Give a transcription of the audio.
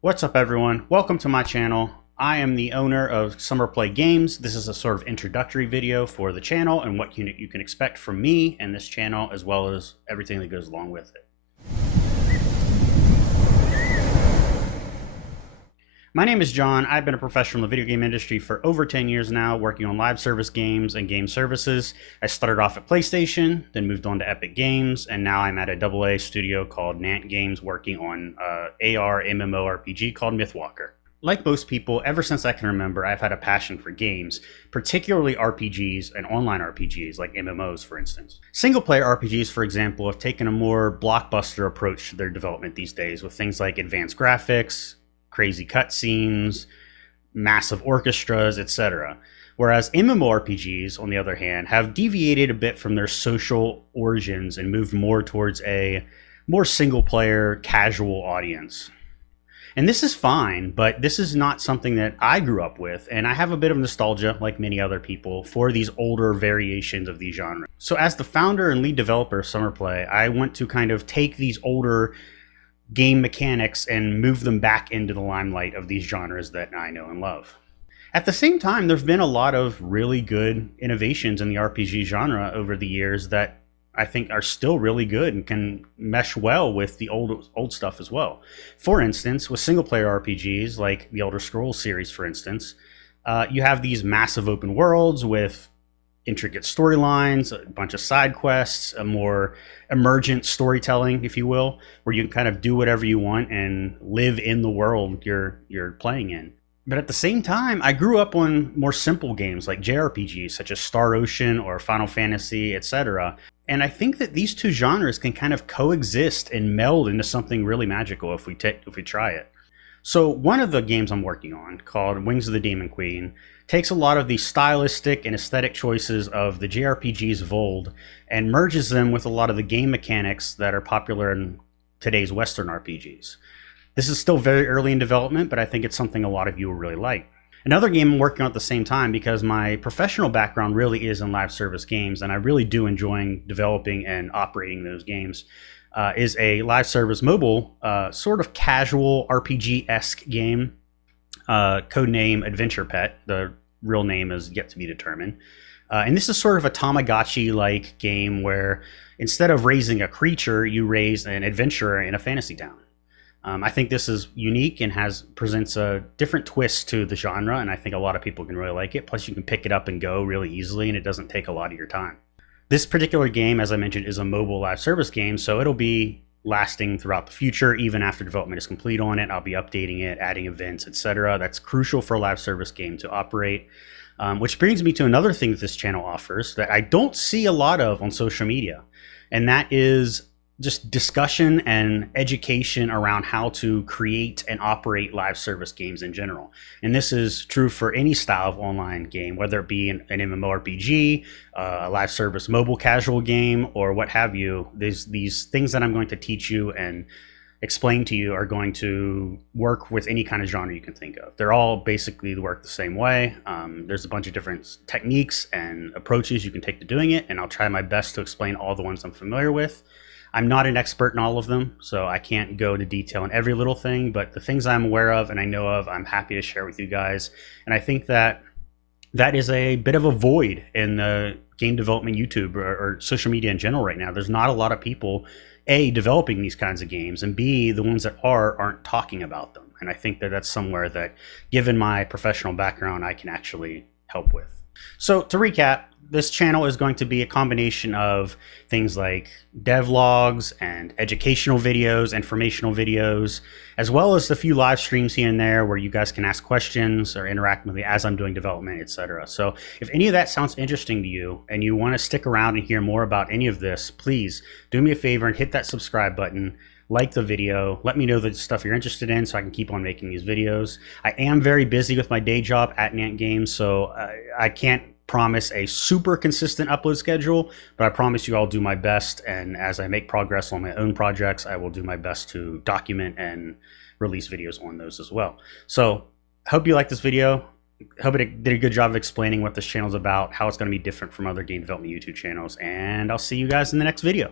What's up, everyone? Welcome to my channel. I am the owner of SummerPlay Games. This is a sort of introductory video for the channel and what you can expect from me and this channel, as well as everything that goes along with it. My name is John. I've been a professional in the video game industry for over 10 years now, working on live service games and game services. I started off at PlayStation, then moved on to Epic Games, and now I'm at a AA studio called Nant Games, working on AR MMORPG called Mythwalker. Like most people, ever since I can remember, I've had a passion for games, particularly RPGs and online RPGs like MMOs, for instance. Single-player RPGs, for example, have taken a more blockbuster approach to their development these days, with things like advanced graphics, crazy cutscenes, massive orchestras, etc. Whereas MMORPGs, on the other hand, have deviated a bit from their social origins and moved more towards a more single-player, casual audience. And this is fine, but this is not something that I grew up with, and I have a bit of nostalgia, like many other people, for these older variations of these genres. So as the founder and lead developer of SummerPlay, I want to kind of take these older game mechanics and move them back into the limelight of these genres that I know and love. At the same time, there've been a lot of really good innovations in the RPG genre over the years that I think are still really good and can mesh well with the old stuff as well. For instance, with single player RPGs like the Elder Scrolls series, for instance, you have these massive open worlds with intricate storylines, a bunch of side quests, a more emergent storytelling, if you will, where you can kind of do whatever you want and live in the world you're playing in. But at the same time, I grew up on more simple games like JRPGs such as Star Ocean or Final Fantasy, etc. And I think that these two genres can kind of coexist and meld into something really magical if we try it. So one of the games I'm working on, called Wings of the Demon Queen, takes a lot of the stylistic and aesthetic choices of the JRPGs of old and merges them with a lot of the game mechanics that are popular in today's Western RPGs. This is still very early in development, but I think it's something a lot of you will really like. Another game I'm working on at the same time, because my professional background really is in live service games, and I really do enjoy developing and operating those games, is a live service mobile, sort of casual RPG-esque game, codename Adventure Pet. The real name is yet to be determined. And this is sort of a Tamagotchi-like game where instead of raising a creature, you raise an adventurer in a fantasy town. I think this is unique and presents a different twist to the genre, and I think a lot of people can really like it. Plus, you can pick it up and go really easily, and it doesn't take a lot of your time. This particular game, as I mentioned, is a mobile live service game, so it'll be lasting throughout the future. Even after development is complete on it, I'll be updating it, adding events, etc. That's crucial for a live service game to operate. Which brings me to another thing that this channel offers that I don't see a lot of on social media, and that is just discussion and education around how to create and operate live service games in general. And this is true for any style of online game, whether it be an MMORPG, a live service mobile casual game, or what have you. These things that I'm going to teach you and explain to you are going to work with any kind of genre you can think of. They're all basically work the same way. There's a bunch of different techniques and approaches you can take to doing it, and I'll try my best to explain all the ones I'm familiar with. I'm not an expert in all of them, so I can't go into detail on every little thing, but the things I'm aware of and I know of, I'm happy to share with you guys. And I think that is a bit of a void in the game development YouTube or social media in general right now. There's not a lot of people, A, developing these kinds of games, and B, the ones that aren't talking about them. And I think that that's somewhere that, given my professional background, I can actually help with. So to recap, this channel is going to be a combination of things like devlogs and educational videos, informational videos, as well as a few live streams here and there where you guys can ask questions or interact with me as I'm doing development, etc. So if any of that sounds interesting to you and you want to stick around and hear more about any of this, please do me a favor and hit that subscribe button. Like the video, let me know the stuff you're interested in so I can keep on making these videos. I am very busy with my day job at Nant Games, so I can't promise a super consistent upload schedule, but I promise you I'll do my best, and as I make progress on my own projects, I will do my best to document and release videos on those as well. So I hope you liked this video. I hope it did a good job of explaining what this channel is about, how it's going to be different from other game development YouTube channels, and I'll see you guys in the next video.